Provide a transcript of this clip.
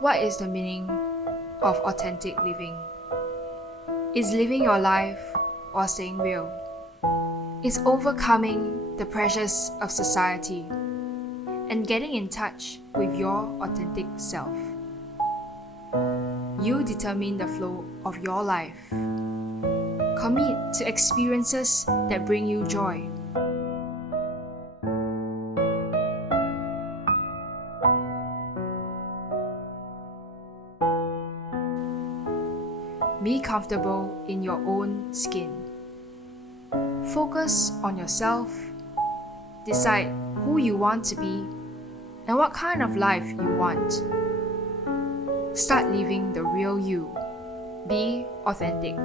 What is the meaning of authentic living? Is living your life or staying real? Is overcoming the pressures of society and getting in touch with your authentic self. You determine the flow of your life. Commit to experiences that bring you joy. Be comfortable in your own skin. Focus on yourself. Decide who you want to be and what kind of life you want. Start living the real you. Be authentic.